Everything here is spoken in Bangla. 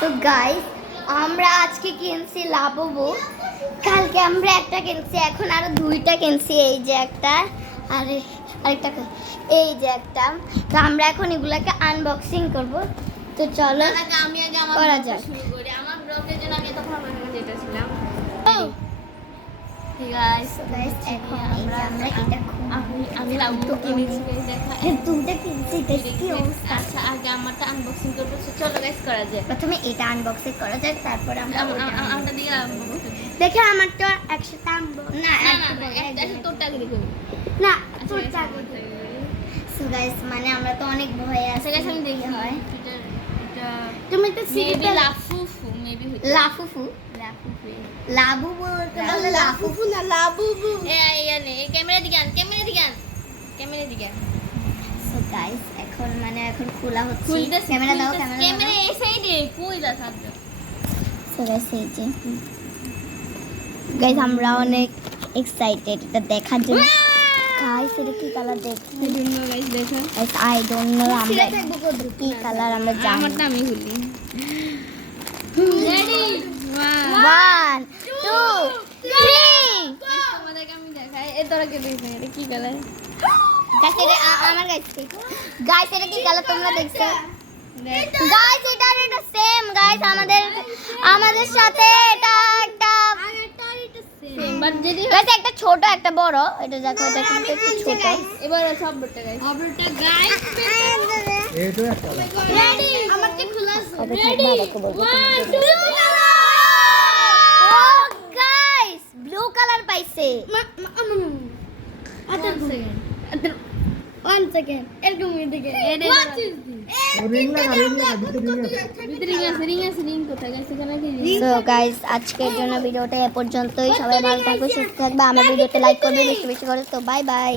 তো গাইস আমরা আজকে কিনছি লাববু, কালকে আমরা একটা কিনছি, এখন আরো দুইটা কিনছি। এই যে একটা আর আরেকটা, এই যে একটা। তো আমরা এখন এগুলাকে আনবক্সিং করব। তো চলো আমি আগে আমার করা ব্লগটা যাক। শুরু করি। আমার ব্লগের জন্য আমি তখন আমার কাছে যেটা ছিলাম। ঠিক আছে গাইস এখন আমরা এটা আমি লাবু কিনেছি গাইস দেখা। দুইটা কিনছি, কি অবস্থা। আচ্ছা আগে আমারটা আনবক্সিং করবো, চলো গাইস করা যায়। প্রথমে এটা আনবক্সিং করা যাক, তারপর আমরা আমটা দিয়ে আনবক্স করি। দেখে আমার তো একসাথে না একটা তোরটা আগে দেখো। না আচ্ছা তোরটা আগে সো গাইস মানে আমরা তো অনেক ভয় আছে। আচ্ছা গাইস আমি দেখি হয় এটা তুমি তো মেবি সিরিপে লাফুফু মেবি লাফুফু লাফুফু লাবু বলতে বলে লাফুফু না লাবুবু। এই ক্যামেরা দিকে আন, ক্যামেরা দিকে আন, ক্যামেরা দিকে আন। সো গাইস এখন মানে এখন খোলা হচ্ছে। খুলতেছি, ক্যামেরা দাও, খুলতেছি। ক্যামেরা ক্যামেরা এই সাইডে কই দা থাকবে। সো গাইস এই যে গাইস আমরা অনেক এক্সাইটেড এটা দেখার জন্য। গাইস এটা কি কালার দেখি? গাইস দেখো গাইস আই ডোন্ট নো আমরা কি কালার আমরা জানি। আমারটা আমি খুলি। রেডি 1 2 3 তোমাদেরকে আমি দেখাই। এই তোরা কে দেখছ এটা কি কালার? গাইস এটা আমার গাইস এটা কি কালার তোমরা দেখছো? গাইস এটা সেম গাইস আমাদের সাথে এটা একটা বাট যদি গাইস একটা ছোট একটা বড়, এটা দেখো এটা কিন্তু একটু ছোট। এবার সব বড়টা গাইস। সবটা গাইস এইটা একটা রেডি আমারটা খোলা রেডি 1 2 ও গাইস ব্লু কালার পাইছে। One second. এরকম এদিকে রিং লাগা ভিতরে রিং আছে রিং কোথায় গাইস এখানে কি সো গাইস আজকের জন্য ভিডিওটা এ পর্যন্তই। সবাই ভালো থাকবে, সুস্থ থাকবে। আমার ভিডিওতে লাইক করবে বেশি বেশি করে। তো বাই বাই।